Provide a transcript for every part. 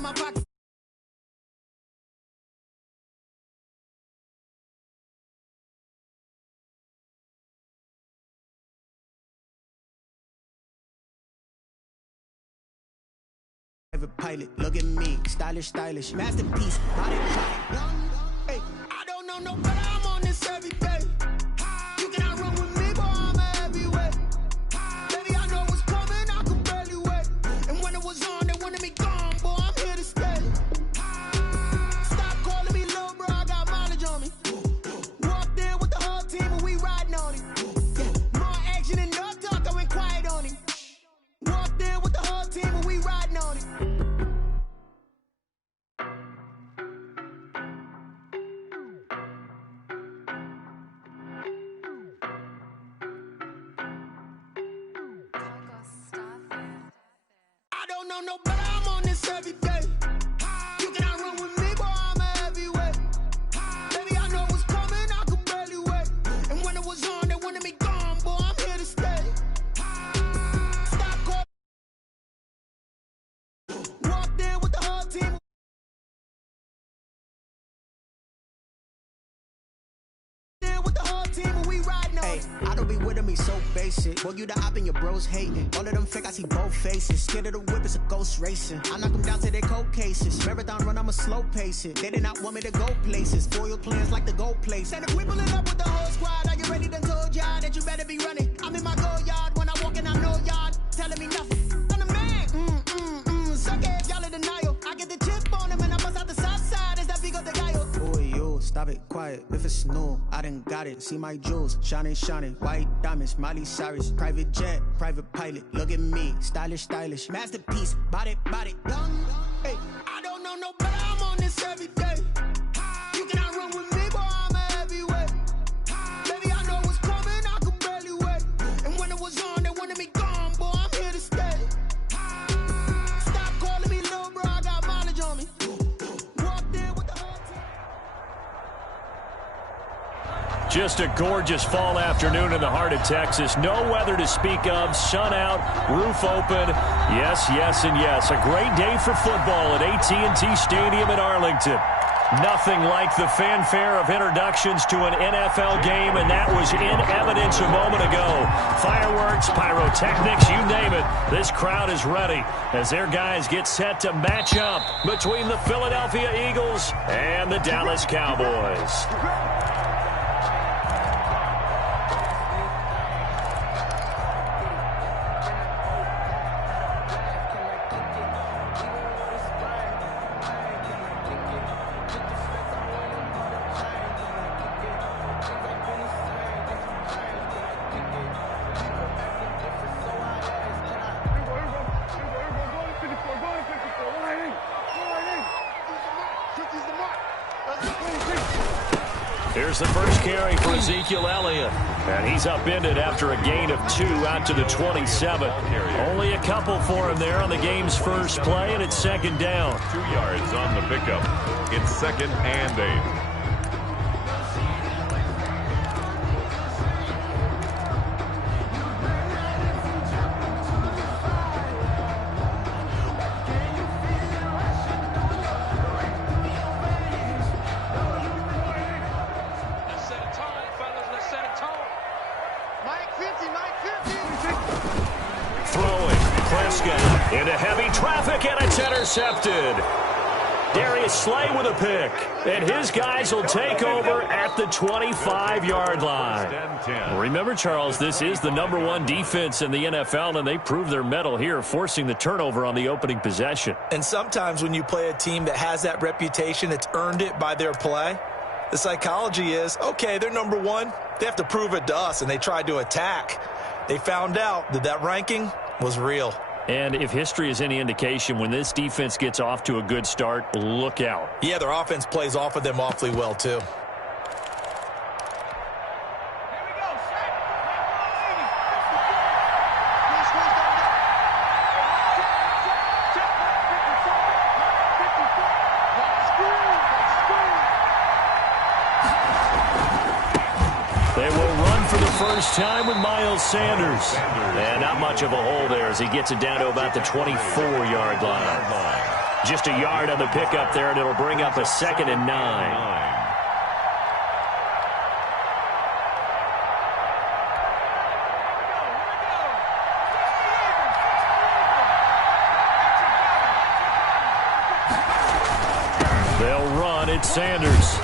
in my pocket. Private pilot, look at me, stylish, masterpiece, body, hey, I don't know no better, I'm on this every day. You cannot run with me, boy, I'm a heavyweight. Baby, I know what's coming, I can barely wait. And when it was on, they wanted me gone, boy, I'm here to stay. Stop calling me little bro, I got mileage on me. Walked in with the whole team and we riding on it. Yeah, more action and no talk, I went quiet on him. Walked in with the whole team and we riding on it. I don't know no better, I'm on this every day. You cannot run with me, boy, I'm a heavyweight. Baby, I know what's coming, I could barely wait. And when it was on, they wanted me gone, boy, I'm here to stay. Stop calling. Walked in with the whole team. With the whole team and we riding on. Hey, I don't be with me so basic. Boy, you the op and your bros hating. All of them fake, I see both faces. Scared of the whip, it's a ghost racing. I knock them down to their cold cases. Marathon run, I'ma slow pace it. They did not want me to go places. Foil plans like the go place. And if we pulling up with the whole squad, are you ready? Done told y'all that you better be running. I'm in my go yard when I walk in, I know y'all telling me nothing. I'm the man. Suck it, y'all in denial. I get the chip on them and I bust out the south side. Is that Vigo de Gallo? Boy, yo, stop it, quiet. If it's new, I done got it. See my jewels, shining, white diamonds, Miley Cyrus, private jet, private pilot. Look at me, stylish, masterpiece, body, young. Hey, I don't know no better, I'm on this every day. You cannot run with me, boy, I'm a heavyweight. Baby, I know what's coming, I could barely wait. And when it was on, they wanted me gone, boy, I'm here to stay. Stop calling me little bro, I got mileage on me. Walked in with the whole team. Just a gorgeous fall afternoon in the heart of Texas. No weather to speak of. Sun out, roof open. Yes, and yes. A great day for football at AT&T Stadium in Arlington. Nothing like the fanfare of introductions to an NFL game, and that was in evidence a moment ago. Fireworks, pyrotechnics, you name it. This crowd is ready as their guys get set to match up between the Philadelphia Eagles and the Dallas Cowboys. Here's the first carry for Ezekiel Elliott. And he's upended after a gain of 2 out to the 27. Only a couple for him there on the game's first play, and it's second down. 2 yards on the pickup. It's 2nd and 8. Into heavy traffic, and it's intercepted. Darius Slay with a pick, and his guys will take over at the 25-yard line. Remember, Charles, this is the #1 defense in the NFL, and they proved their mettle here, forcing the turnover on the opening possession. And sometimes when you play a team that has that reputation, it's earned it by their play. The psychology is, okay, they're #1. They have to prove it to us, and they tried to attack. They found out that that ranking was real. And if history is any indication, when this defense gets off to a good start, look out. Yeah, their offense plays off of them awfully well, too. First time with Miles Sanders. And not much of a hole there as he gets it down to about the 24-yard line. Just a yard on the pickup there, and it'll bring up a 2nd and 9. They'll run. It's Sanders.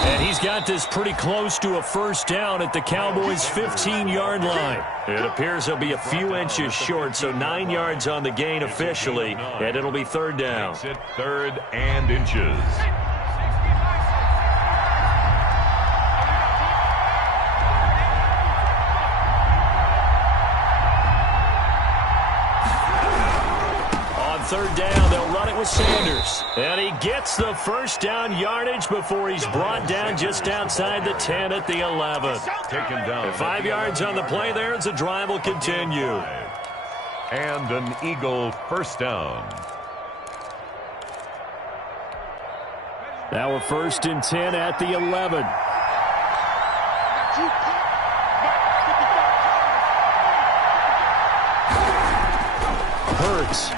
And he's got this pretty close to a first down at the Cowboys' 15-yard line. It appears he'll be a few inches short, so 9 yards on the gain officially, and it'll be 3rd down. Makes it 3rd and inches. On 3rd down, they'll run it with Sanders. And he gets the first down yardage before he's brought down just outside the 10 at the 11. Taken down. 5 yards on the play there as the drive will continue. And an Eagle first down. Now a 1st and 10 at the 11. Hurts.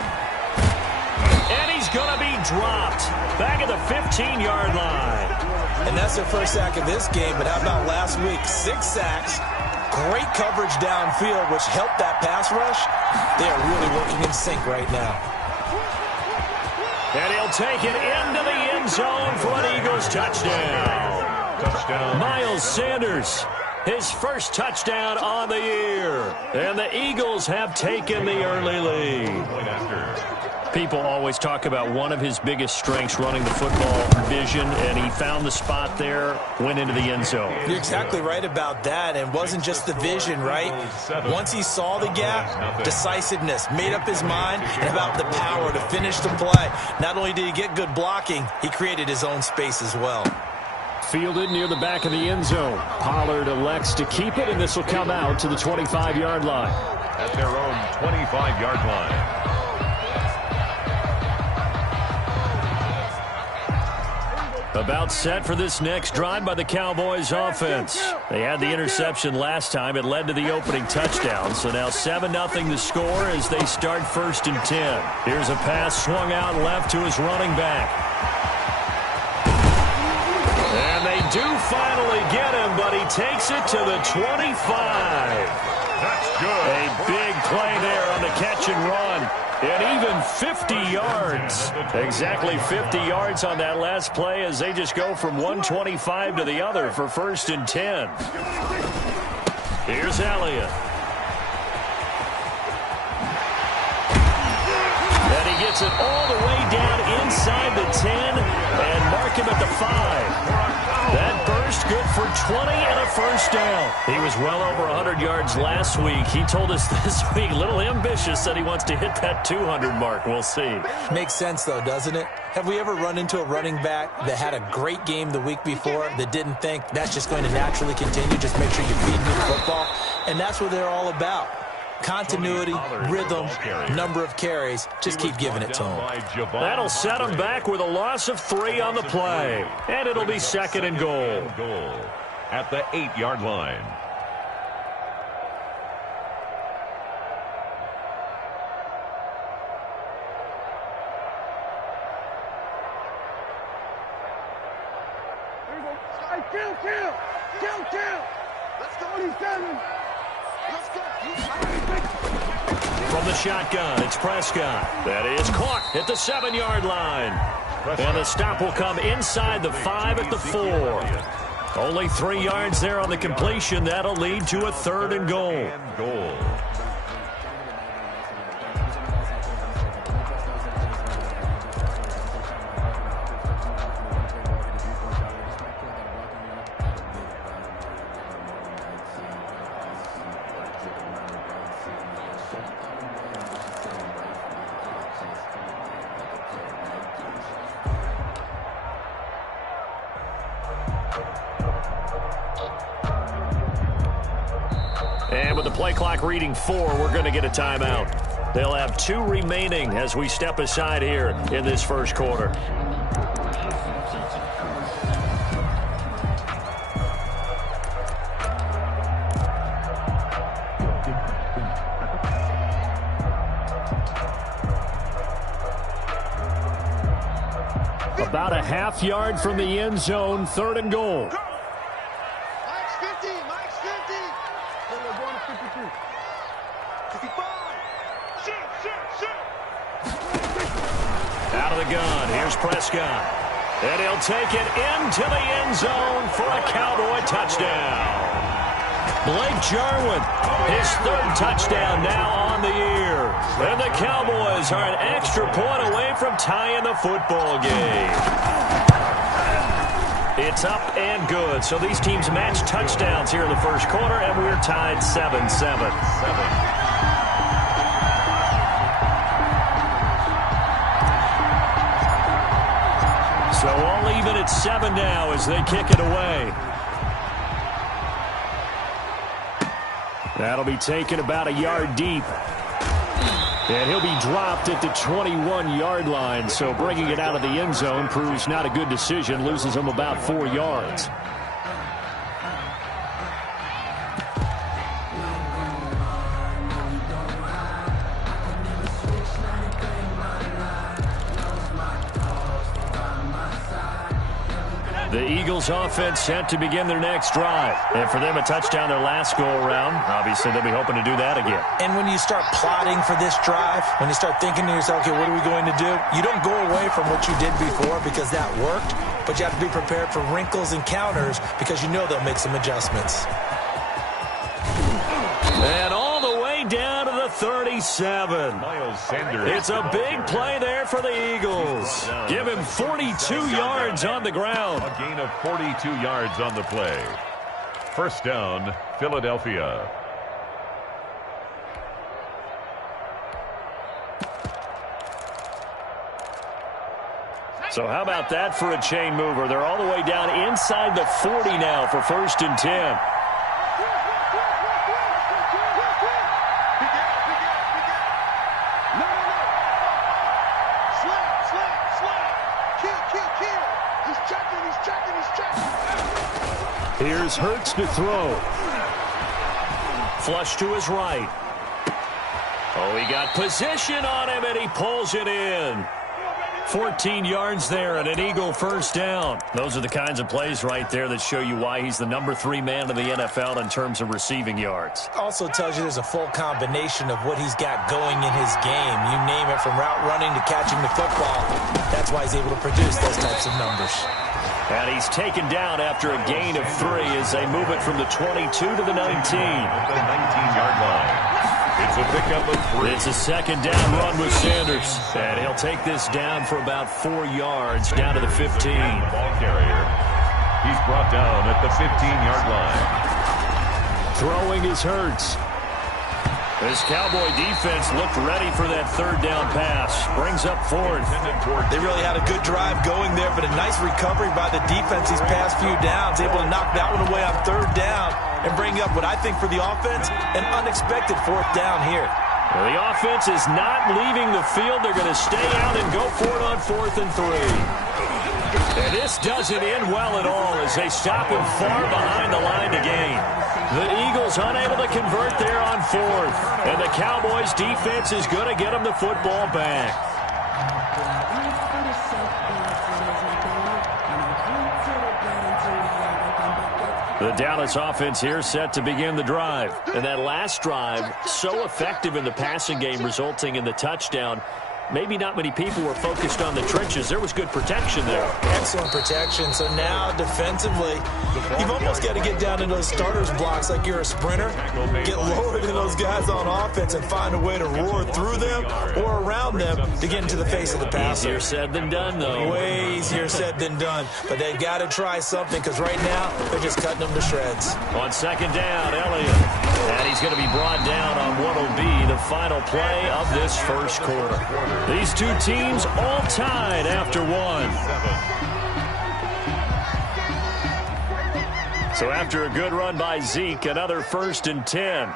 And he's going to be dropped back at the 15-yard line. And that's their first sack of this game, but how about last week? 6 sacks, great coverage downfield, which helped that pass rush. They are really working in sync right now. And he'll take it into the end zone for an Eagles touchdown. Miles Sanders, his first touchdown on the year. And the Eagles have taken the early lead. People always talk about one of his biggest strengths, running the football, vision, and he found the spot there, went into the end zone. You're exactly right about that. It wasn't just the vision, right? Once he saw the gap, decisiveness, made up his mind, and about the power to finish the play. Not only did he get good blocking, he created his own space as well. Fielded near the back of the end zone. Pollard elects to keep it, and this will come out to the 25-yard line. At their own 25-yard line. About set for this next drive by the Cowboys offense. They had the interception last time. It led to the opening touchdown. So now 7-0 the score as they start 1st and 10. Here's a pass swung out left to his running back. And they do finally get him, but he takes it to the 25. That's good. A big play there on the catch and run. And even 50 yards. Exactly 50 yards on that last play as they just go from 125 to the other for 1st and 10. Here's Elliott. And he gets it all the way down inside the 10 and mark him at the 5. That burst good for 20 and a first down. He was well over 100 yards last week. He told us this week, a little ambitious, that he wants to hit that 200 mark. We'll see. Makes sense, though, doesn't it? Have we ever run into a running back that had a great game the week before that didn't think that's just going to naturally continue? Just make sure you feed me the football. And that's what they're all about. Continuity, rhythm, number of carries. Just keep giving it to him. That'll set him back with a loss of 3 on the play. And it'll be 2nd and goal. At the 8-yard line. Kill. Let's go, 27. Let's go. From the shotgun, it's Prescott. That is caught at the 7-yard line. And the stop will come inside the 5 at the 4. Only 3 yards there on the completion. That'll lead to a 3rd and goal. And with the play clock reading 4, we're going to get a timeout. They'll have 2 remaining as we step aside here in this first quarter. About a half yard from the end zone, 3rd and goal. Mike's 50. Mike's 50. They're going to 52. 55. Shoot. Out of the gun. Here's Prescott. And he'll take it into the end zone for a Cowboy touchdown. Blake Jarwin, his 3rd touchdown now on the year. And the Cowboys are an extra point away from tying the football game. It's up and good. So these teams match touchdowns here in the first quarter, and we're tied 7-7. So all even at 7 now as they kick it away. That'll be taken about a yard deep. And he'll be dropped at the 21-yard line. So bringing it out of the end zone proves not a good decision. Loses him about 4 yards. The Eagles offense set to begin their next drive. And for them, a touchdown their last go-around. Obviously, they'll be hoping to do that again. And when you start plotting for this drive, when you start thinking to yourself, okay, what are we going to do? You don't go away from what you did before because that worked, but you have to be prepared for wrinkles and counters because you know they'll make some adjustments. And all the way down to the 37. Miles Sanders. It's a big play there for the Eagles. Give him 42 yards on the ground. A gain of 42 yards on the play. First down, Philadelphia. So how about that for a chain mover? They're all the way down inside the 40 now for 1st and 10. Here's Hurts to throw. Flush to his right. Oh, he got position on him, and he pulls it in. 14 yards there and an Eagle first down. Those are the kinds of plays right there that show you why he's the number 3 man in the NFL in terms of receiving yards. Also tells you there's a full combination of what he's got going in his game. You name it, from route running to catching the football. That's why he's able to produce those types of numbers. And he's taken down after a gain of 3 as they move it from the 22 to the 19. At the 19-yard line. It's a pickup of 3. It's a 2nd down run with Sanders. And he'll take this down for about 4 yards down to the 15. Ball carrier. He's brought down at the 15-yard line. Throwing is Hurts. This Cowboy defense looked ready for that 3rd down pass. Brings up 4th. They really had a good drive going there, but a nice recovery by the defense these past few downs. Able to knock that one away on 3rd down and bring up what I think for the offense, an unexpected 4th down here. Well, the offense is not leaving the field. They're going to stay out and go for it on 4th and 3. And this doesn't end well at all as they stop him far behind the line to gain. The Eagles unable to convert there on 4th. And the Cowboys defense is going to get them the football back. The Dallas offense here set to begin the drive. And that last drive, so effective in the passing game, resulting in the touchdown. Maybe not many people were focused on the trenches. There was good protection there. Excellent protection. So now defensively, you've almost got to get down in those starters blocks like you're a sprinter. Get lower than those guys on offense and find a way to roar through them or around them to get into the face of the passer. Easier said than done, though. Way easier said than done. But they've got to try something because right now they're just cutting them to shreds. On 2nd down, Elliott. And he's going to be brought down on what will be the final play of this first quarter. These two teams all tied after 1. So after a good run by Zeke, another 1st and 10.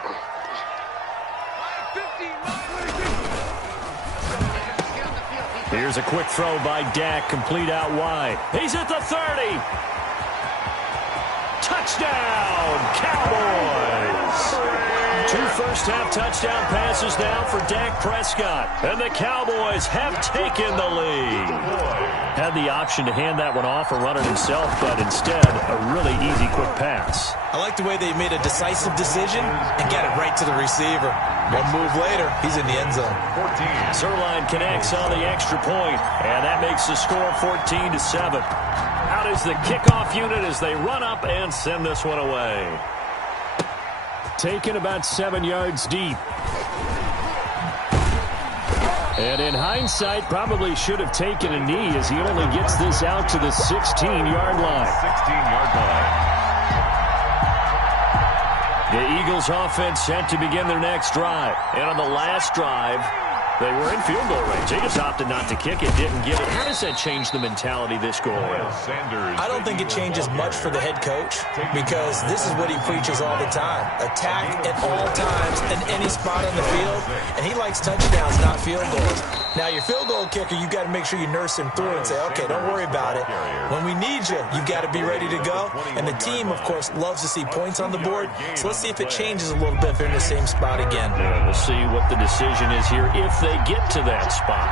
Here's a quick throw by Dak, complete out wide. He's at the 30. Touchdown, Cowboys. 2 first half touchdown passes now for Dak Prescott. And the Cowboys have taken the lead. Had the option to hand that one off or run it himself, but instead a really easy quick pass. I like the way they made a decisive decision and got it right to the receiver. One move later, he's in the end zone. Zuerlein connects on the extra point, and that makes the score 14-7. Out is the kickoff unit as they run up and send this one away. Taken about 7 yards deep. And in hindsight, probably should have taken a knee as he only gets this out to the 16-yard line. 16-yard line. The Eagles offense set to begin their next drive. And on the last drive, they were in field goal range. They just opted not to kick it, didn't get it. How does that change the mentality this goal? I don't think it changes much for the head coach because this is what he preaches all the time. Attack at all times in any spot on the field, and he likes touchdowns, not field goals. Now, your field goal kicker, you've got to make sure you nurse him through and say, okay, don't worry about it. When we need you, you've got to be ready to go. And the team, of course, loves to see points on the board. So let's see if it changes a little bit if they're in the same spot again. Yeah, we'll see what the decision is here if they get to that spot.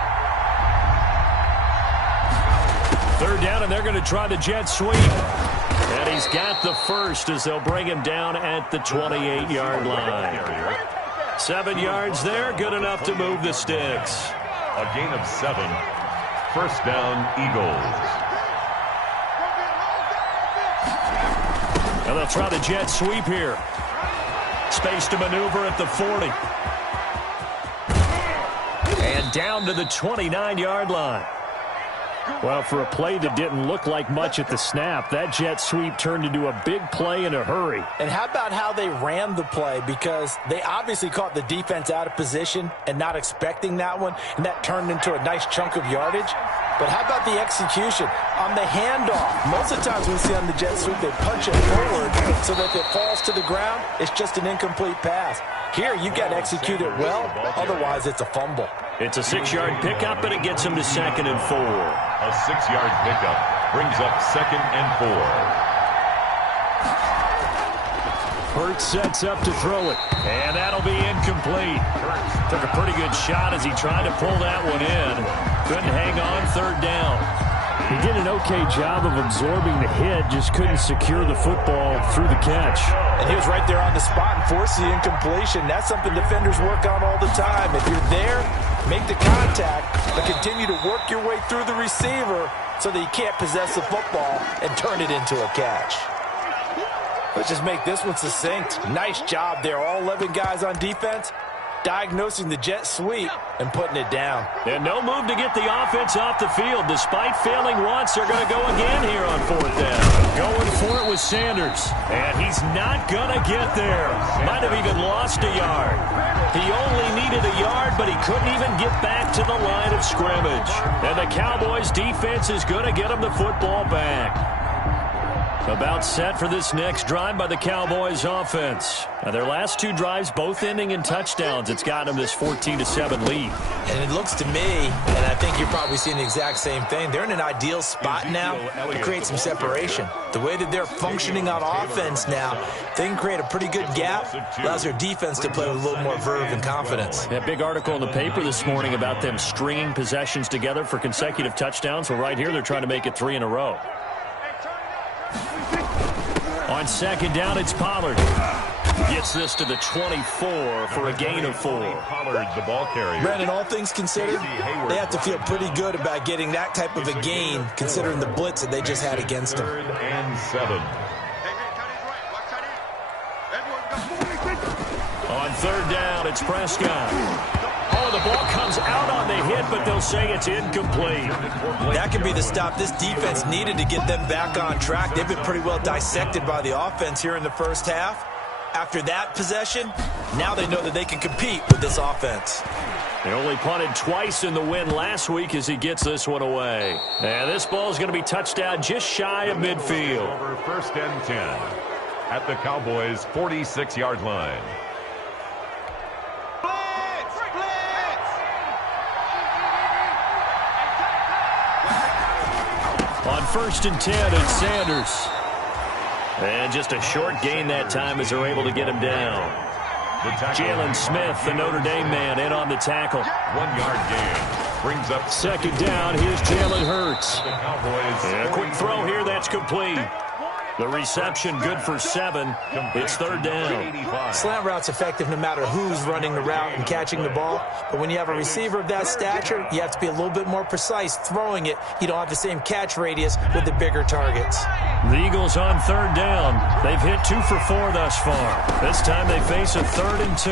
Third down, and they're going to try the jet sweep. And he's got the first as they'll bring him down at the 28-yard line. 7 yards there, good enough to move the sticks. A gain of 7. First down, Eagles. And they'll try the jet sweep here. Space to maneuver at the 40. And down to the 29-yard line. Well, for a play that didn't look like much at the snap, that jet sweep turned into a big play in a hurry. And how about how they ran the play? Because they obviously caught the defense out of position and not expecting that one, and that turned into a nice chunk of yardage. But how about the execution on the handoff? Most of the times we see on the jet sweep, they punch it forward so that if it falls to the ground, it's just an incomplete pass. Here, you've got to execute it well, otherwise it's a fumble. It's a 6-yard pickup, and it gets him to 2nd and 4. A 6-yard pickup brings up 2nd and 4. Hurts sets up to throw it, and that'll be incomplete. Took a pretty good shot as he tried to pull that one in. Couldn't hang on 3rd down. He did an okay job of absorbing the hit, just couldn't secure the football through the catch. And he was right there on the spot and forced the incompletion. That's something defenders work on all the time. If you're there, make the contact, but continue to work your way through the receiver so that you can't possess the football and turn it into a catch. Let's just make this one succinct. Nice job there. All 11 guys on defense diagnosing the jet sweep and putting it down. And no move to get the offense off the field. Despite failing once, they're going to go again here on 4th down. Going for it with Sanders. And he's not going to get there. Might have even lost a yard. He only needed a yard, but he couldn't even get back to the line of scrimmage. And the Cowboys defense is going to get him the football back. About set for this next drive by the Cowboys offense. Now their last 2 drives, both ending in touchdowns. It's got them this 14-7 lead. And it looks to me, and I think you're probably seeing the exact same thing, they're in an ideal spot now to create some separation. The way that they're functioning on offense now, they can create a pretty good gap, allows their defense to play with a little more verve and confidence. That big article in the paper this morning about them stringing possessions together for consecutive touchdowns. Well, right here they're trying to make it 3 in a row. On 2nd down, it's Pollard. Gets this to the 24 for a gain of 4. Pollard, the ball carrier. Brandon, all things considered, they have to feel pretty good about getting that type of a gain, considering the blitz that they just had against them. 3rd and 7. On 3rd down, it's Prescott. Oh, the ball comes out on the hit, but they'll say it's incomplete. That could be the stop this defense needed to get them back on track. They've been pretty well dissected by the offense here in the first half. After that possession, now they know that they can compete with this offense. They only punted twice in the win last week as he gets this one away. And this ball is going to be touched down just shy of midfield. Over 1st and 10 at the Cowboys' 46-yard line. On 1st and 10, it's Sanders. And just a short gain that time as they're able to get him down. Jalen Smith, the Notre Dame man, in on the tackle. 1 yard gain. Brings up second down. Here's Jalen Hurts. The Cowboys. And a quick throw here. That's complete. The reception good for 7. It's third down. Slant route's effective no matter who's running the route and catching the ball. But when you have a receiver of that stature, you have to be a little bit more precise throwing it. You don't have the same catch radius with the bigger targets. The Eagles on third down. They've hit 2 for 4 thus far. This time they face a 3rd and 2.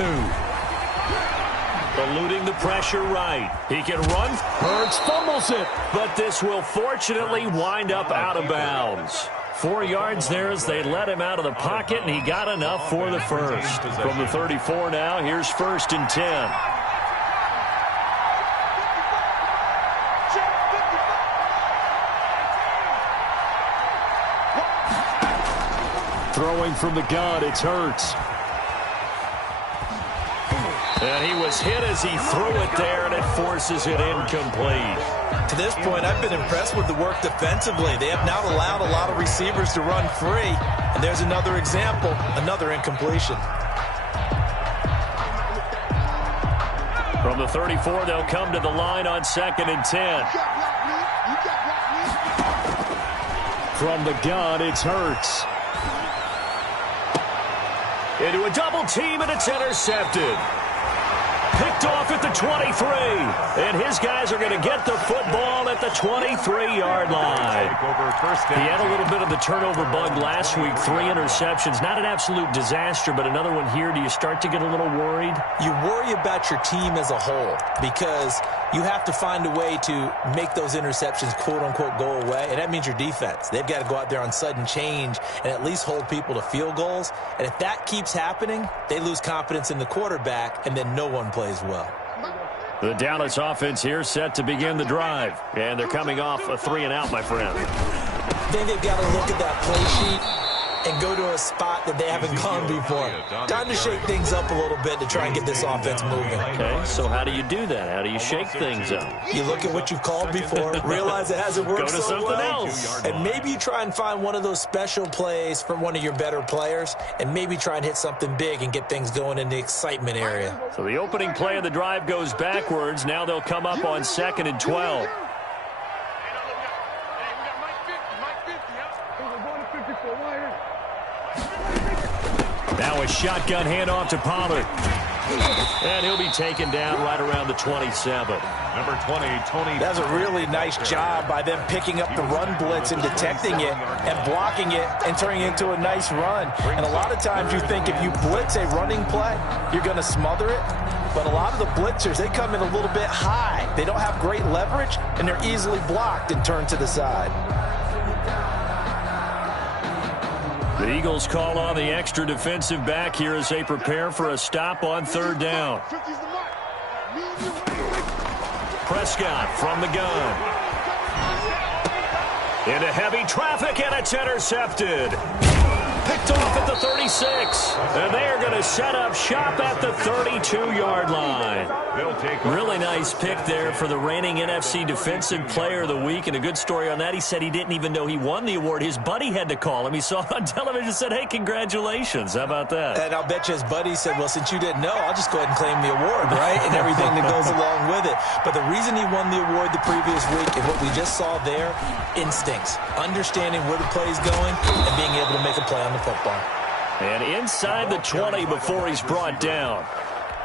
Eluding the pressure right. He can run. Hurts fumbles it. But this will fortunately wind up out of bounds. 4 yards there as they let him out of the pocket, and he got enough for the first. From the 34 now, here's 1st and 10. Throwing from the gun, it's Hurts. And he was hit as he threw it there, and it forces it incomplete. To this point, I've been impressed with the work defensively. They have not allowed a lot of receivers to run free. And there's another example, another incompletion. From the 34, they'll come to the line on 2nd and 10. From the gun, it's Hurts. Into a double team, and it's intercepted. Picked off at the 23, and his guys are going to get the football at the 23-yard line. He had a little bit of the turnover bug last week, 3 interceptions. Not an absolute disaster, but another one here. Do you start to get a little worried? You worry about your team as a whole because you have to find a way to make those interceptions, quote-unquote, go away, and that means your defense. They've got to go out there on sudden change and at least hold people to field goals, and if that keeps happening, they lose confidence in the quarterback, and then no one plays well. The Dallas offense here set to begin the drive, and they're coming off a 3-and-out, my friend. I think they've got to look at that play sheet and go to a spot that they haven't gone before. Time to shake things up a little bit to try and get this offense moving. Okay, so how do you do that? How do you shake things up? You look at what you've called before, realize it hasn't worked Go to so something well, else. and maybe you try and find one of those special plays from one of your better players, and maybe try and hit something big and get things going in the excitement area. So the opening play of the drive goes backwards. Now they'll come up on 2nd and 12. Now a shotgun handoff to Pollard. And he'll be taken down right around the 27. Number 20, Tony. That's a really nice job by them picking up the run blitz and detecting it and blocking it and turning it into a nice run. And a lot of times you think if you blitz a running play, you're going to smother it. But a lot of the blitzers, they come in a little bit high. They don't have great leverage, and they're easily blocked and turned to the side. The Eagles call on the extra defensive back here as they prepare for a stop on 3rd down. Prescott from the gun. Into heavy traffic, and it's intercepted. Picked off at the 36. And they are going to set up shop at the 32-yard line. Really nice pick there for the reigning NFC Defensive Player of the Week. And a good story on that, he said he didn't even know he won the award. His buddy had to call him. He saw it on television and said, hey, congratulations. How about that? And I'll bet you his buddy said, well, since you didn't know, I'll just go ahead and claim the award, right? And everything that goes along with it. But the reason he won the award the previous week and what we just saw there, instincts, understanding where the play is going and being able to make a play on the football. And inside the 20 before he's brought down.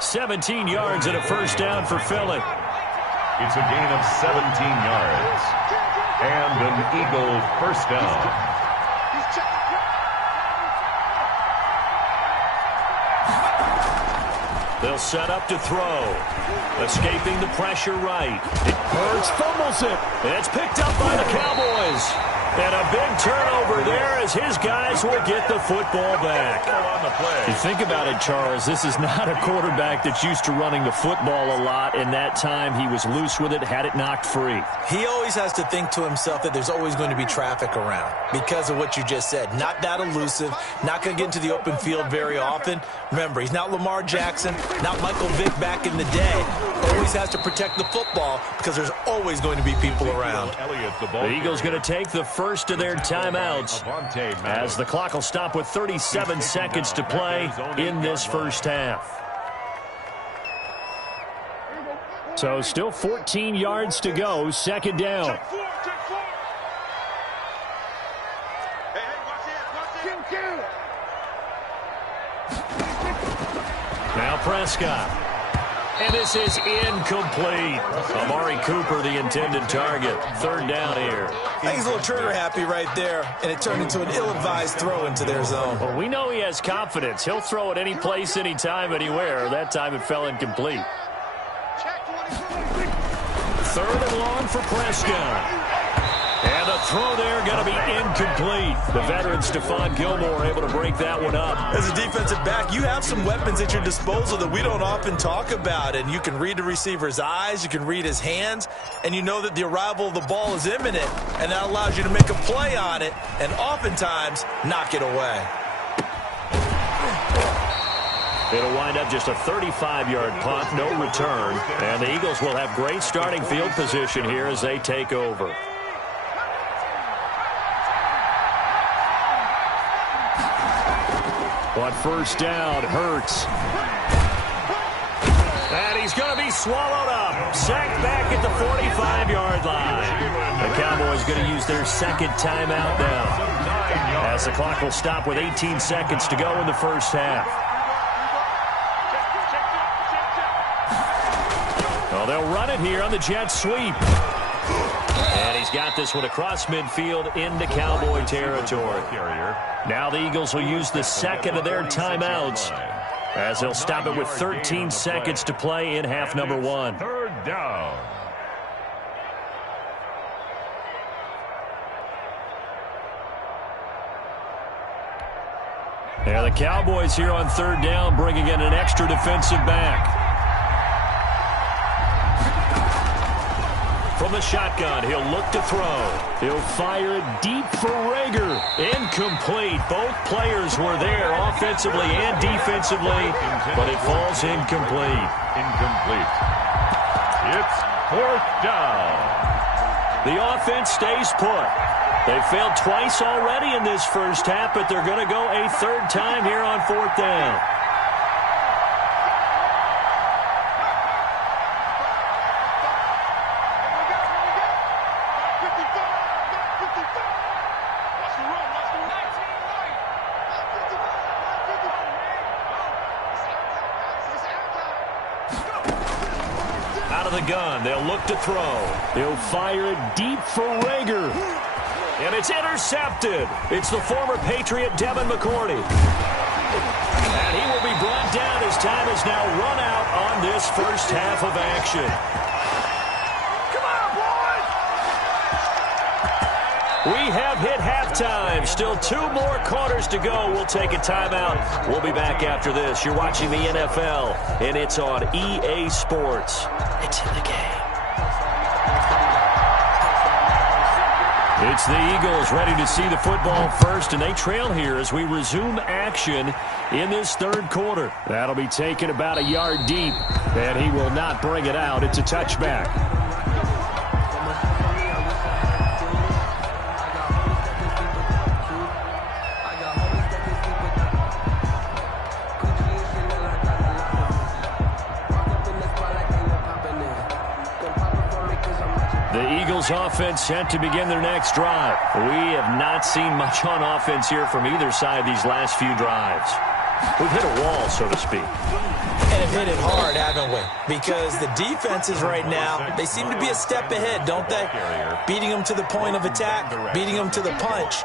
17 yards and a first down for Philly. It's a gain of 17 yards. And an Eagle first down. They'll set up to throw. Escaping the pressure right. Hurts fumbles it. It's picked up by the Cowboys. And a big turnover there as his guys will get the football back. You think about it, Charles, this is not a quarterback that's used to running the football a lot. In that time, he was loose with it, had it knocked free. He always has to think to himself that there's always going to be traffic around because of what you just said. Not that elusive, not going to get into the open field very often. Remember, he's not Lamar Jackson, not Michael Vick back in the day. Always has to protect the football because there's always going to be people around. The Eagles going to take the first of their timeouts. as the clock will stop with 37 seconds to play in this first half. So still 14 yards to go, second down. Now Prescott. And this is incomplete. Amari Cooper, the intended target. Third down here. I think he's a little trigger happy right there, and it turned into an ill-advised throw into their zone. Well, we know he has confidence. He'll throw it any place, anytime, anywhere. That time it fell incomplete. Third and long for Prescott. And the throw there going to be incomplete. The veteran Stephon Gilmore able to break that one up. As a defensive back, you have some weapons at your disposal that we don't often talk about. And you can read the receiver's eyes, you can read his hands, and you know that the arrival of the ball is imminent. And that allows you to make a play on it and oftentimes knock it away. It'll wind up just a 35-yard punt, no return. And the Eagles will have great starting field position here as they take over. On first down, Hurts. And he's going to be swallowed up. Sacked back at the 45-yard line. The Cowboys going to use their second timeout now, as the clock will stop with 18 seconds to go in the first half. Well, they'll run it here on the jet sweep. And he's got this one across midfield into Cowboy territory. Now the Eagles will use the second of their timeouts, as they'll stop it with 13 seconds to play in half number one. Third down. Yeah, the Cowboys here on third down, bringing in an extra defensive back. From the shotgun, he'll look to throw. He'll fire it deep for Rager. Incomplete. Both players were there offensively and defensively, but it falls incomplete. Incomplete. It's fourth down. The offense stays put. They failed twice already in this first half, but they're going to go a third time here on fourth down. Out of the gun, they'll look to throw. He'll fire it deep for Rager. And it's intercepted. It's the former Patriot Devin McCourty. And he will be brought down as time has now run out on this first half of action. We have hit halftime. Still 2 more quarters to go. We'll take a timeout. We'll be back after this. You're watching the NFL, and it's on EA Sports. It's in the game. It's the Eagles ready to see the football first, and they trail here as we resume action in this third quarter. That'll be taken about a yard deep, and he will not bring it out. It's a touchback. Offense set to begin their next drive. We have not seen much on offense here from either side these last few drives. We've hit a wall, so to speak. And have hit it hard, haven't we? Because the defenses right now, they seem to be a step ahead, don't they? Beating them to the point of attack, beating them to the punch.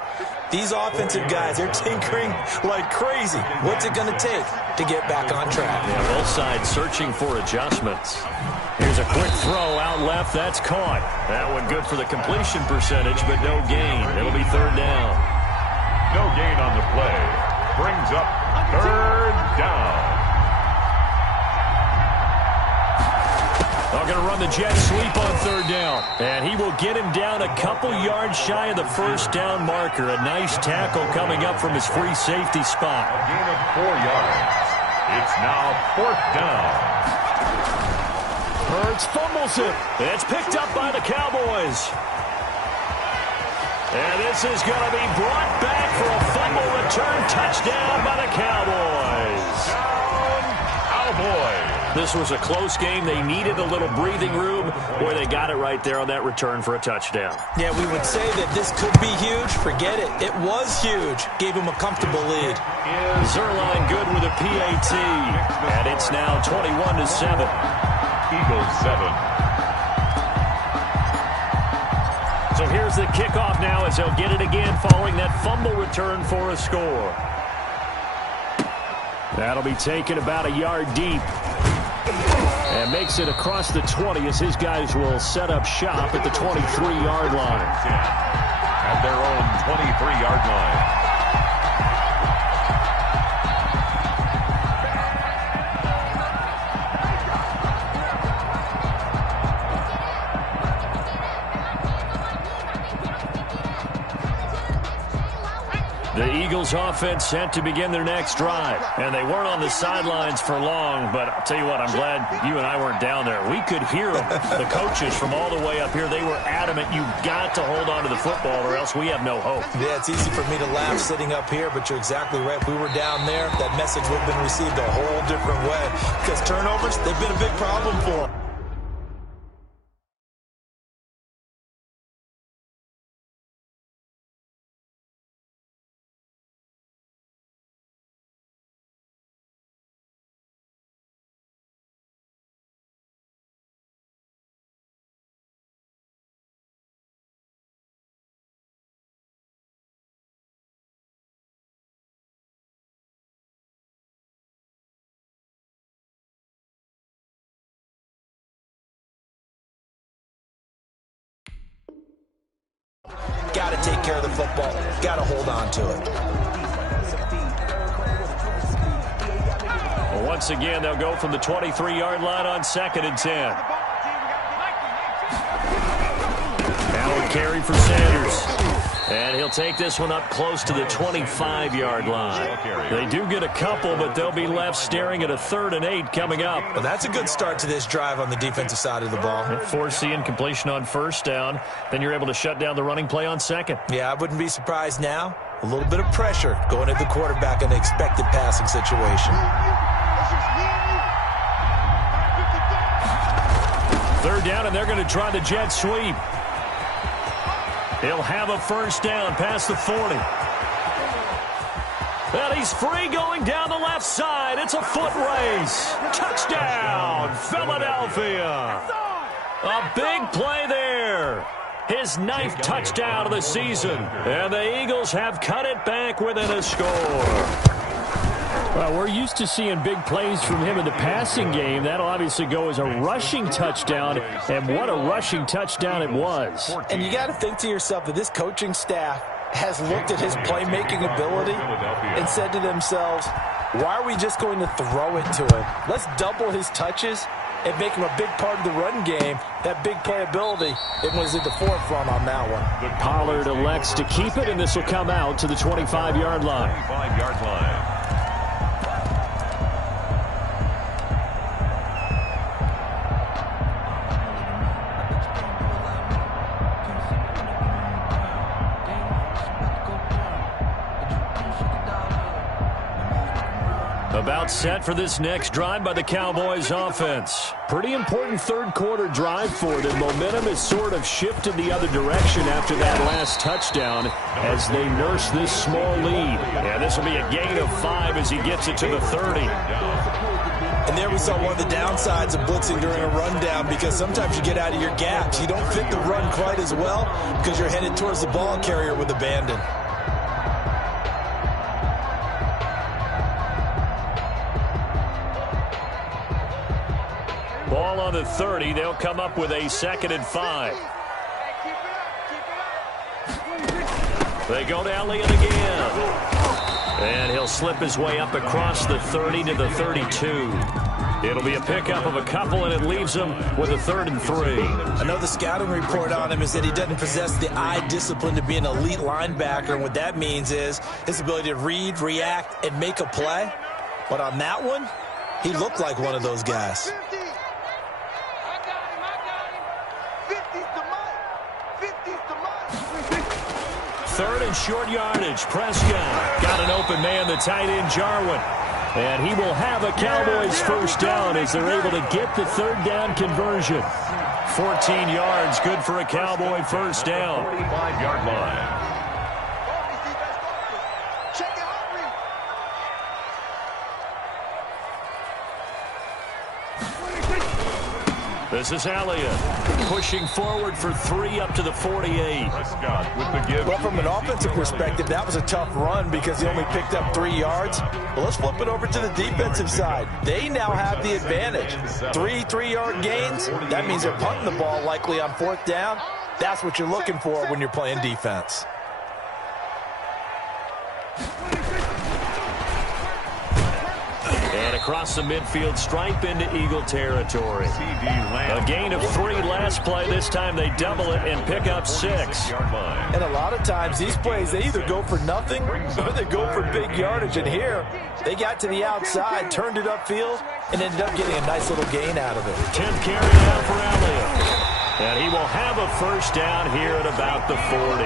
These offensive guys, they're tinkering like crazy. What's it going to take to get back on track? Yeah, both sides searching for adjustments. Here's a quick throw out left. That's caught. That one good for the completion percentage, but no gain. It'll be third down. No gain on the play. Brings up third down. They're going to run the jet sweep on third down. And he will get him down a couple yards shy of the first down marker. A nice tackle coming up from his free safety spot. A gain of 4 yards. It's now fourth down. Hurts fumbles it. It's picked up by the Cowboys. And this is going to be brought back for a fumble return touchdown by the Cowboys. Cowboys. This was a close game. They needed a little breathing room. Boy, they got it right there on that return for a touchdown. Yeah, we would say that this could be huge. Forget it. It was huge. Gave him a comfortable lead. Zuerlein good with a PAT. And it's now 21-7. Eagles 7. So here's the kickoff now as they'll get it again following that fumble return for a score. That'll be taken about a yard deep. And makes it across the 20 as his guys will set up shop at the 23-yard line. At their own 23-yard line. The Eagles offense set to begin their next drive. And they weren't on the sidelines for long, but I'll tell you what, I'm glad you and I weren't down there. We could hear them, the coaches from all the way up here. They were adamant, you've got to hold on to the football or else we have no hope. Yeah, it's easy for me to laugh sitting up here, but you're exactly right. If we were down there, that message would have been received a whole different way. Because turnovers, they've been a big problem for them. Got to take care of the football. Got to hold on to it. Well, once again, they'll go from the 23-yard line on 2nd and 10. Now a carry for Sanders. And he'll take this one up close to the 25-yard line. They do get a couple, but they'll be left staring at a 3rd and 8 coming up. Well, that's a good start to this drive on the defensive side of the ball. Force the incompletion on 1st down. Then you're able to shut down the running play on 2nd. Yeah, I wouldn't be surprised now. A little bit of pressure going at the quarterback in an expected passing situation. 3rd down, and they're going to try the jet sweep. He'll have a 1st down past the 40. And he's free going down the left side. It's a foot race. Touchdown, Philadelphia. A big play there. His 9th touchdown of the season. And the Eagles have cut it back within a score. Well, we're used to seeing big plays from him in the passing game. That'll obviously go as a rushing touchdown, and what a rushing touchdown it was. And you got to think to yourself that this coaching staff has looked at his playmaking ability and said to themselves, why are we just going to throw it to him? Let's double his touches and make him a big part of the run game. That big playability, it was at the forefront on that one. Pollard elects to keep it, and this will come out to the 25-yard line. 25-yard line. About set for this next drive by the Cowboys offense. Pretty important 3rd quarter drive for them. Momentum has sort of shifted the other direction after that last touchdown as they nurse this small lead. And this will be a gain of 5 as he gets it to the 30. And there we saw one of the downsides of blitzing during a rundown, because sometimes you get out of your gaps. You don't fit the run quite as well because you're headed towards the ball carrier with abandon. Ball on the 30. They'll come up with a 2nd and 5. They go to Elliott again. And he'll slip his way up across the 30 to the 32. It'll be a pickup of a couple, and it leaves him with a 3rd and 3. I know the scouting report on him is that he doesn't possess the eye discipline to be an elite linebacker, and what that means is his ability to read, react, and make a play. But on that one, he looked like one of those guys. third and short yardage. Prescott got an open man, the tight end Jarwin. And he will have a Cowboys first down as they're able to get the third down conversion. 14 yards, good for a Cowboy first down. 45-yard line. This is Elliott pushing forward for 3 up to the 48. Prescott with the give. Well, from an offensive perspective, that was a tough run because he only picked up 3 yards. Well, let's flip it over to the defensive side. They now have the advantage. 3 3-yard gains. That means they're punting the ball likely on 4th down. That's what you're looking for when you're playing defense. And across the midfield stripe into Eagle territory. A gain of 3 last play. This time they double it and pick up 6. And a lot of times these plays, they either go for nothing or they go for big yardage. And here, they got to the outside, turned it upfield, and ended up getting a nice little gain out of it. 10th carry down for Elliott. And he will have a first down here at about the 40.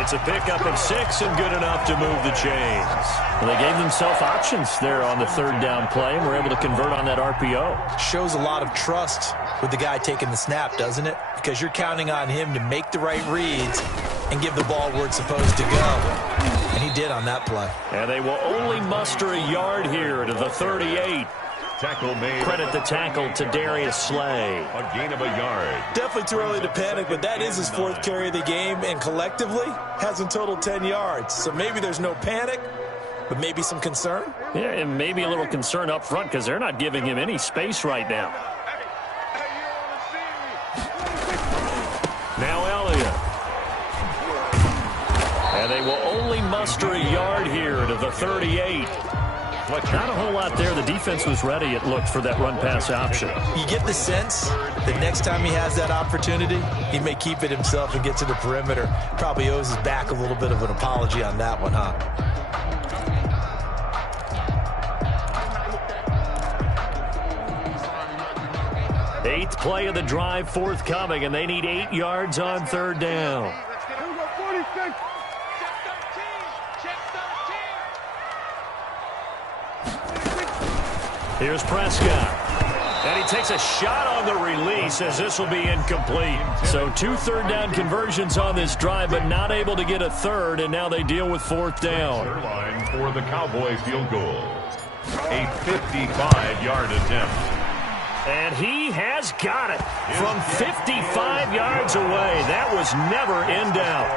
It's a pickup of 6 and good enough to move the chains. Well, they gave themselves options there on the third down play and were able to convert on that RPO. Shows a lot of trust with the guy taking the snap, doesn't it? Because you're counting on him to make the right reads and give the ball where it's supposed to go. And he did on that play. And they will only muster a yard here to the 38. Tackle made. Credit the tackle to Darius Slay. A gain of a yard. Definitely too early to panic, but that is his 4th carry of the game, and collectively has in total 10 yards. So maybe there's no panic, but maybe some concern. Yeah, and maybe a little concern up front because they're not giving him any space right now. Now Elliott. And they will only muster a yard here to the 38. Not a whole lot there. The defense was ready, it looked, for that run-pass option. You get the sense that next time he has that opportunity, he may keep it himself and get to the perimeter. Probably owes his back a little bit of an apology on that one, huh? Eighth play of the drive forthcoming, and they need 8 yards on third down. Here's Prescott. And he takes a shot on the release as this will be incomplete. So 2 third down conversions on this drive, but not able to get a third, and now they deal with 4th down. Line for the Cowboy field goal. A 55-yard attempt. And he has got it from 55 yards away. That was never in doubt.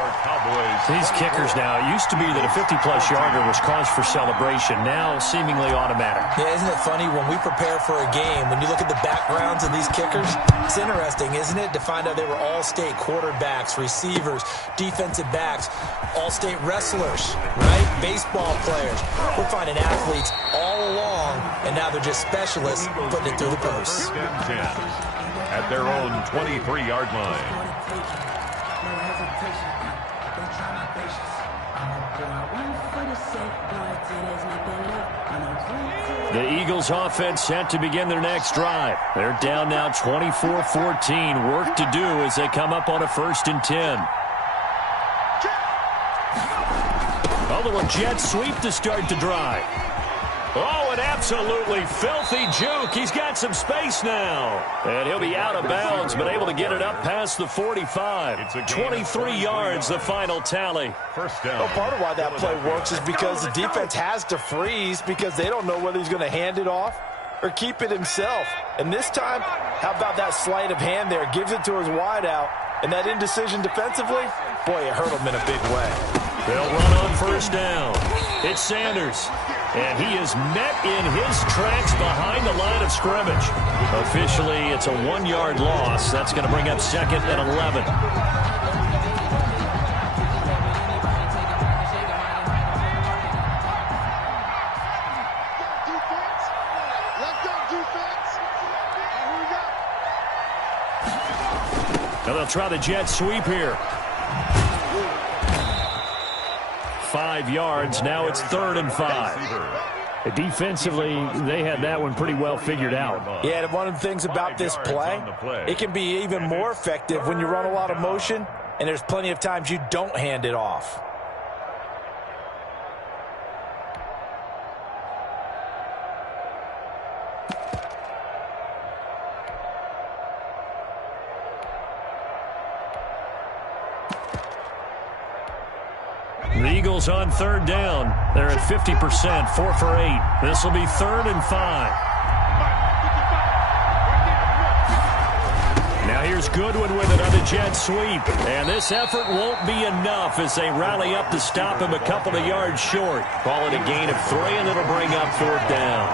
These kickers now, it used to be that a 50-plus yarder was cause for celebration. Now seemingly automatic. Yeah, isn't it funny when we prepare for a game, when you look at the backgrounds of these kickers, it's interesting, isn't it, to find out they were all-state quarterbacks, receivers, defensive backs, all-state wrestlers, right? Baseball players. We're finding athletes all along, and now they're just specialists putting it through the posts. At their own 23-yard line. The Eagles offense set to begin their next drive. They're down now 24-14. Work to do as they come up on a 1st and 10. A little jet sweep to start the drive. Oh, an absolutely filthy juke. He's got some space now. And he'll be out of bounds, but able to get it up past the 45. 23 yards, the final tally. First down. Well, part of why that play works is because the defense has to freeze because they don't know whether he's going to hand it off or keep it himself. And this time, how about that sleight of hand there? Gives it to his wideout. And that indecision defensively, boy, it hurt him in a big way. They'll run on 1st down. It's Sanders. And he is met in his tracks behind the line of scrimmage. Officially, it's a 1-yard loss. That's going to bring up 2nd and 11. Now they'll try the jet sweep here. 5 yards. Now it's 3rd and 5. Defensively, they had that one pretty well figured out. Yeah, and one of the things about this play, it can be even more effective when you run a lot of motion and there's plenty of times you don't hand it off. The Eagles on third down. They're at 50%, 4 for 8. This will be 3rd and 5. Now here's Goodwin with it on the jet sweep. And this effort won't be enough as they rally up to stop him a couple of yards short. Call it a gain of 3, and it'll bring up 4th down.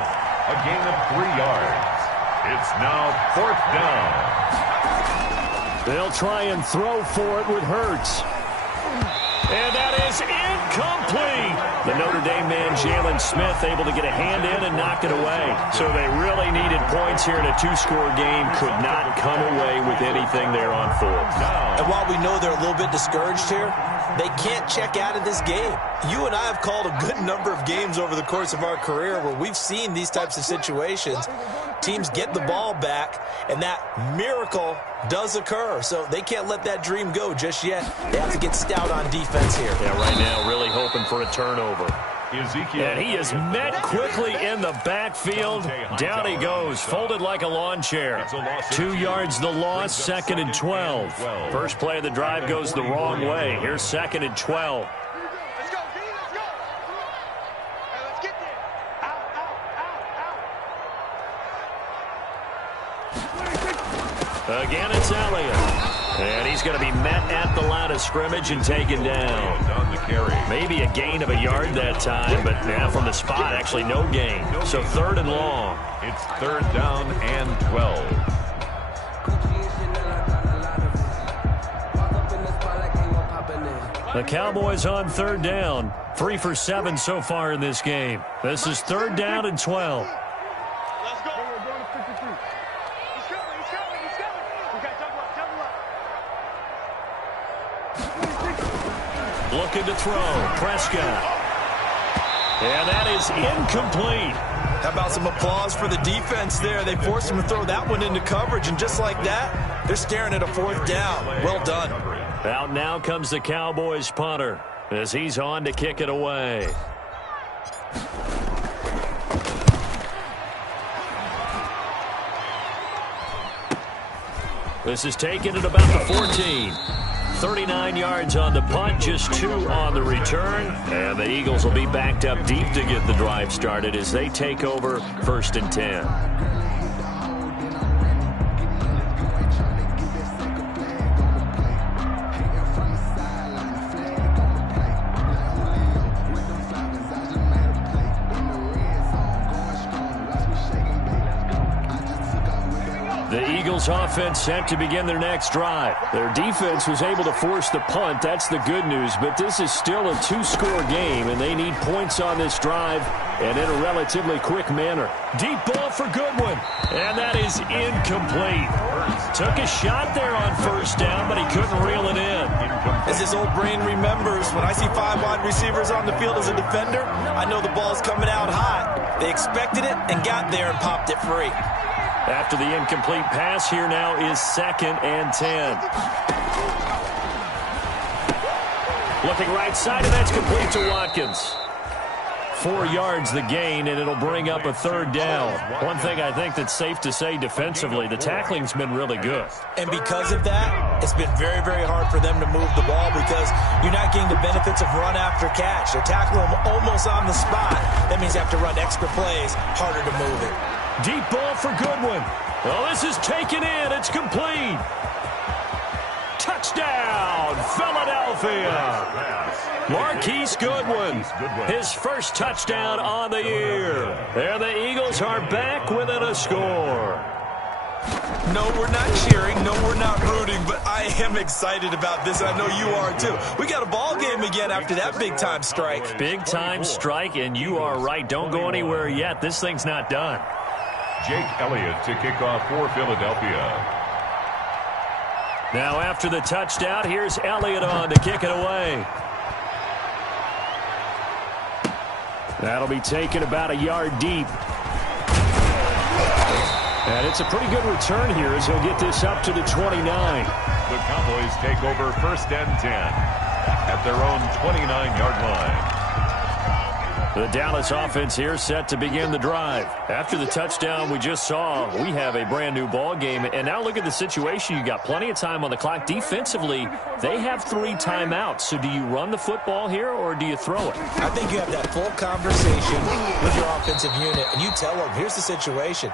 A gain of 3 yards. It's now 4th down. They'll try and throw for it with Hurts. And that is incomplete. The Notre Dame man, Jalen Smith, able to get a hand in and knock it away. So they really needed points here in a 2-score game. Could not come away with anything there on 4th. And while we know they're a little bit discouraged here, they can't check out of this game. You and I have called a good number of games over the course of our career where we've seen these types of situations. Teams get the ball back, and that miracle does occur. So they can't let that dream go just yet. They have to get stout on defense here. Yeah, right now really hoping for a turnover. Ezekiel. And he is met quickly in the backfield. Down he goes, folded like a lawn chair. 2 yards the loss, 2nd and 12. First play of the drive goes the wrong way. Here's 2nd and 12. Let's go, D, let's go. Hey, let's get there. Out, out, out. Again, it's Elliott. And he's going to be met at the line of scrimmage and taken down. Maybe a gain of a yard that time, but now from the spot, actually no gain. So 3rd and long. It's 3rd down and 12. The Cowboys on 3rd down. 3 for 7 so far in this game. This is 3rd down and 12. Let's go. We're going to 53. He's coming. We got double up. Looking to throw. Prescott. And that is incomplete. How about some applause for the defense there? They forced him to throw that one into coverage, and just like that, they're staring at a 4th down. Well done. Out now comes the Cowboys punter as he's on to kick it away. This is taken at about the 14. 39 yards on the punt, just 2 on the return. And the Eagles will be backed up deep to get the drive started as they take over 1st and 10. The Eagles offense set to begin their next drive. Their defense was able to force the punt. That's the good news. But this is still a 2-score game, and they need points on this drive and in a relatively quick manner. Deep ball for Goodwin, and that is incomplete. Took a shot there on 1st down, but he couldn't reel it in. As his old brain remembers, when I see 5 wide receivers on the field as a defender, I know the ball's coming out hot. They expected it and got there and popped it free. After the incomplete pass, here now is 2nd and 10. Looking right side, and that's complete to Watkins. 4 yards the gain, and it'll bring up a 3rd down. One thing I think that's safe to say defensively, the tackling's been really good. And because of that, it's been very, very hard for them to move the ball because you're not getting the benefits of run after catch. They're tackling them almost on the spot. That means you have to run extra plays, harder to move it. Deep ball for Goodwin. Well, this is taken in. It's complete. Touchdown, Philadelphia. Marquise Goodwin, his first touchdown on the year. And the Eagles are back within a score. No, we're not cheering. No, we're not rooting. But I am excited about this. I know you are, too. We got a ball game again after that big-time strike. Big-time strike, and you are right. Don't go anywhere yet. This thing's not done. Jake Elliott to kick off for Philadelphia. Now after the touchdown, here's Elliott on to kick it away. That'll be taken about a yard deep. And it's a pretty good return here as he'll get this up to the 29. The Cowboys take over 1st and 10 at their own 29-yard line. The Dallas offense here set to begin the drive. After the touchdown we just saw, we have a brand new ball game. And now look at the situation. You got plenty of time on the clock. Defensively, they have 3 timeouts. So do you run the football here or do you throw it? I think you have that full conversation with your offensive unit, and you tell them, here's the situation.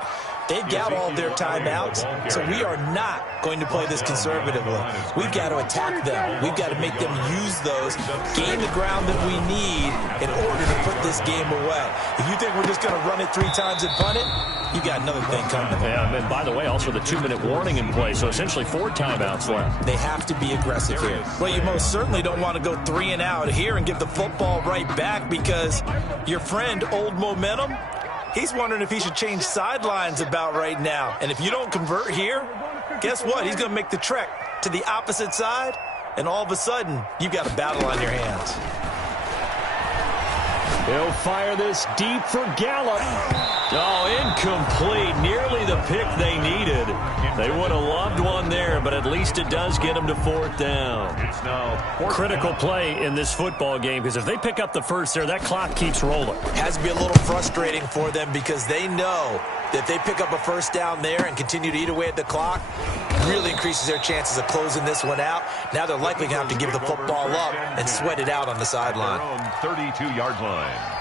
They've got all their timeouts, so we are not going to play this conservatively. We've got to attack them. We've got to make them use those, gain the ground that we need in order to put this game away. If you think we're just going to run it 3 times and punt it, you got another thing coming. Yeah, and by the way, also the 2-minute warning in play, so essentially 4 timeouts left. They have to be aggressive here. Well, you most certainly don't want to go 3 and out here and give the football right back, because your friend, Old Momentum, he's wondering if he should change sidelines about right now. And if you don't convert here, guess what? He's going to make the trek to the opposite side, and all of a sudden, you've got a battle on your hands. He'll fire this deep for Gallup. Oh, incomplete. Nearly the pick they needed. They would have loved one there, but at least it does get them to 4th down. It's now Critical play in this football game, because if they pick up the first there, that clock keeps rolling. Has to be a little frustrating for them, because they know that if they pick up a 1st down there and continue to eat away at the clock, really increases their chances of closing this one out. Now they're likely going to have to give the football up and sweat it out on the sideline. their own 32-yard line.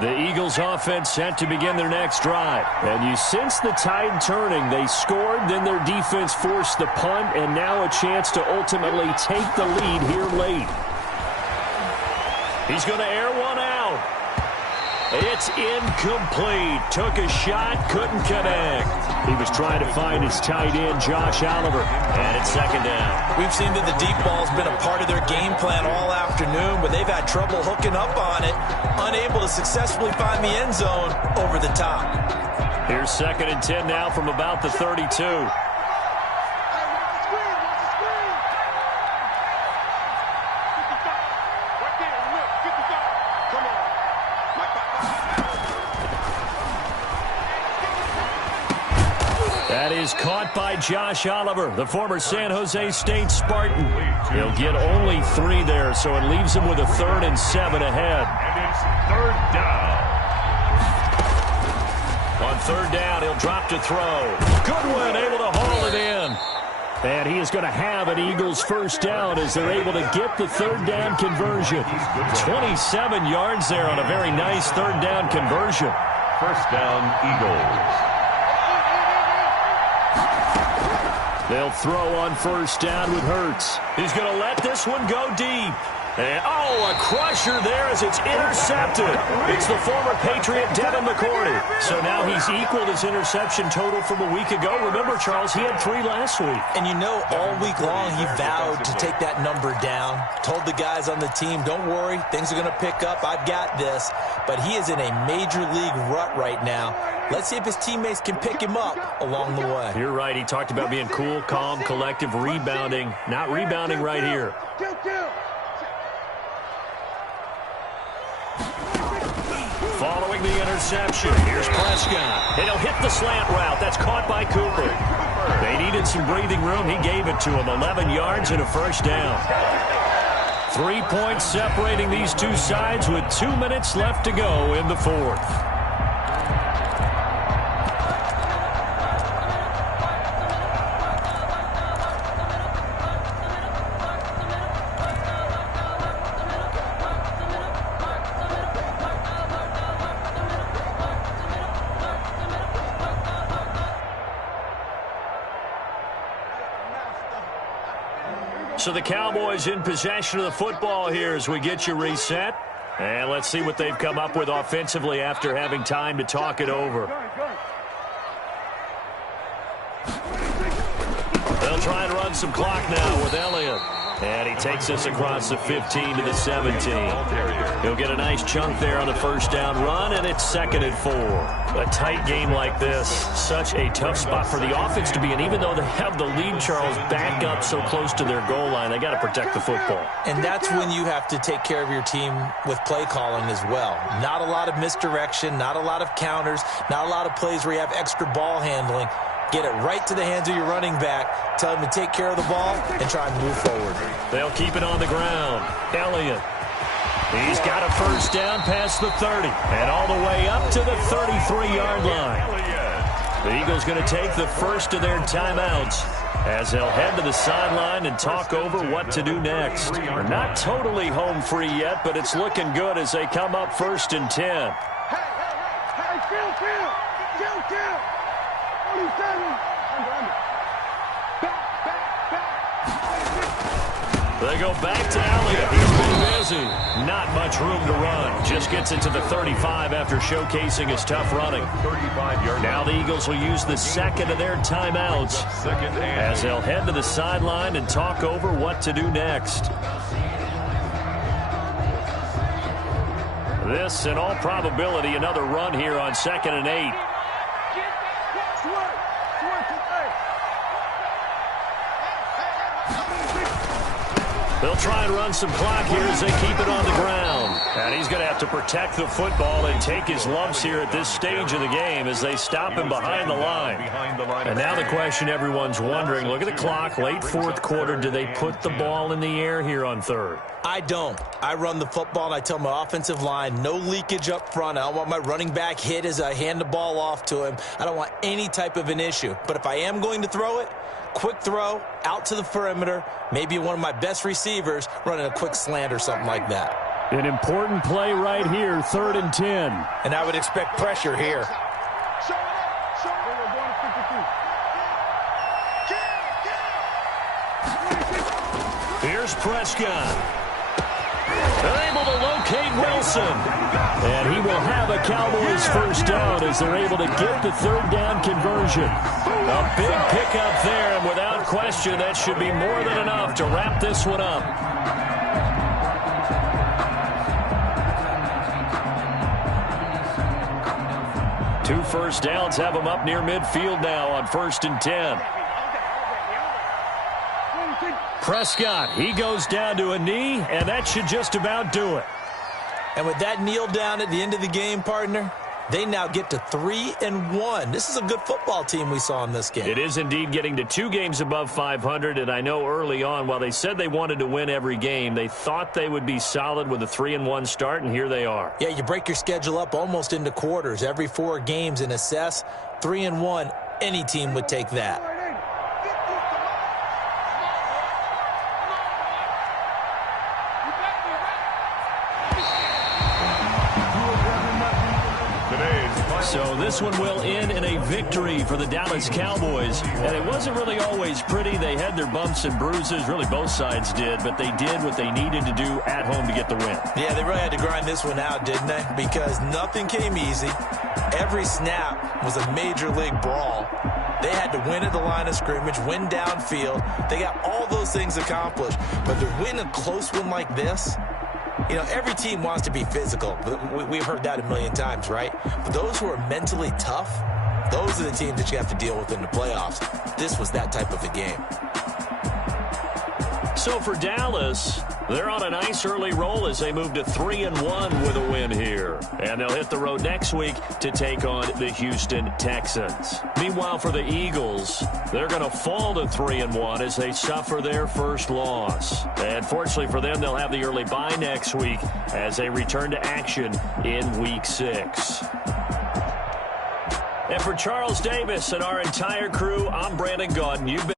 The Eagles offense set to begin their next drive. And you sense the tide turning. They scored, then their defense forced the punt, and now a chance to ultimately take the lead here late. He's going to air one out. It's incomplete. Took a shot, couldn't connect. He was trying to find his tight end, Josh Oliver, and it's 2nd down. We've seen that the deep ball's been a part of their game plan all afternoon, but they've had trouble hooking up on it, unable to successfully find the end zone over the top. Here's 2nd and 10 now from about the 32. That is caught by Josh Oliver, the former San Jose State Spartan. He'll get only 3 there, so it leaves him with a 3rd and 7 ahead. And it's 3rd down. On 3rd down, he'll drop to throw. Goodwin able to haul it in. And he is going to have an Eagles 1st down as they're able to get the 3rd down conversion. 27 yards there on a very nice 3rd down conversion. 1st down, Eagles. They'll throw on 1st down with Hurts. He's going to let this one go deep. And, a crusher there as it's intercepted. It's the former Patriot Devin McCourty. So now he's equaled his interception total from a week ago. Remember, Charles, he had 3 last week. And you know, all week long he vowed to take that number down. Told the guys on the team, don't worry, things are going to pick up. I've got this. But he is in a major league rut right now. Let's see if his teammates can pick him up along the way. You're right. He talked about being cool, calm, collective, rebounding. Not rebounding right here. Following the interception, here's Prescott. And he'll hit the slant route. That's caught by Cooper. They needed some breathing room. He gave it to him. 11 yards and a 1st down. 3 points separating these two sides with 2 minutes left to go in the 4th. So the Cowboys in possession of the football here as we get you reset. And let's see what they've come up with offensively after having time to talk it over. They'll try and run some clock now with Elliott. And he takes us across the 15 to the 17. He'll get a nice chunk there on the first down run, and it's 2nd and 4. A tight game like this, such a tough spot for the offense to be in. Even though they have the lead, Charles, back up so close to their goal line, they got to protect the football. And that's when you have to take care of your team with play calling as well. Not a lot of misdirection, not a lot of counters, not a lot of plays where you have extra ball handling. Get it right to the hands of your running back. Tell him to take care of the ball and try and move forward. They'll keep it on the ground. Elliott. He's got a first down past the 30 and all the way up to the 33-yard line. The Eagles going to take the first of their timeouts as they'll head to the sideline and talk over what to do next. We're not totally home free yet, but it's looking good as they come up 1st and 10. Kill. They go back to Elliott. He's been busy. Not much room to run. Just gets it to the 35 after showcasing his tough running. Now the Eagles will use the second of their timeouts as they'll head to the sideline and talk over what to do next. This, in all probability, another run here on 2nd and 8. They'll try and run some clock here as they keep it on the ground. And he's going to have to protect the football and take his lumps here at this stage of the game as they stop him behind the line. And now the question everyone's wondering, look at the clock, late 4th quarter. Do they put the ball in the air here on 3rd? I don't. I run the football, and I tell my offensive line, no leakage up front. I don't want my running back hit as I hand the ball off to him. I don't want any type of an issue. But if I am going to throw it, quick throw, out to the perimeter, maybe one of my best receivers running a quick slant or something like that. An important play right here, 3rd and 10. And I would expect pressure here. Here's Prescott. They're able to locate Wilson. And he will have a Cowboys first down as they're able to get the 3rd down conversion. A big pickup there, and without question, that should be more than enough to wrap this one up. Two first downs have them up near midfield now on 1st and 10. Prescott, he goes down to a knee, and that should just about do it. And with that kneel down at the end of the game, partner, they now get to 3-1. This is a good football team we saw in this game. It is indeed getting to 2 games above 500, and I know early on, while they said they wanted to win every game, they thought they would be solid with a 3-1 start, and here they are. Yeah, you break your schedule up almost into quarters, every 4 games, and assess 3-1. Any team would take that. So this one will end in a victory for the Dallas Cowboys. And it wasn't really always pretty. They had their bumps and bruises. Really, both sides did. But they did what they needed to do at home to get the win. Yeah, they really had to grind this one out, didn't they? Because nothing came easy. Every snap was a major league brawl. They had to win at the line of scrimmage, win downfield. They got all those things accomplished. But to win a close one like this, you know, every team wants to be physical. We've heard that a million times, right? But those who are mentally tough, those are the teams that you have to deal with in the playoffs. This was that type of a game. So for Dallas, they're on a nice early roll as they move to 3-1 with a win here. And they'll hit the road next week to take on the Houston Texans. Meanwhile, for the Eagles, they're going to fall to 3-1 as they suffer their first loss. And fortunately for them, they'll have the early bye next week as they return to action in Week 6. And for Charles Davis and our entire crew, I'm Brandon Gaudin. You've been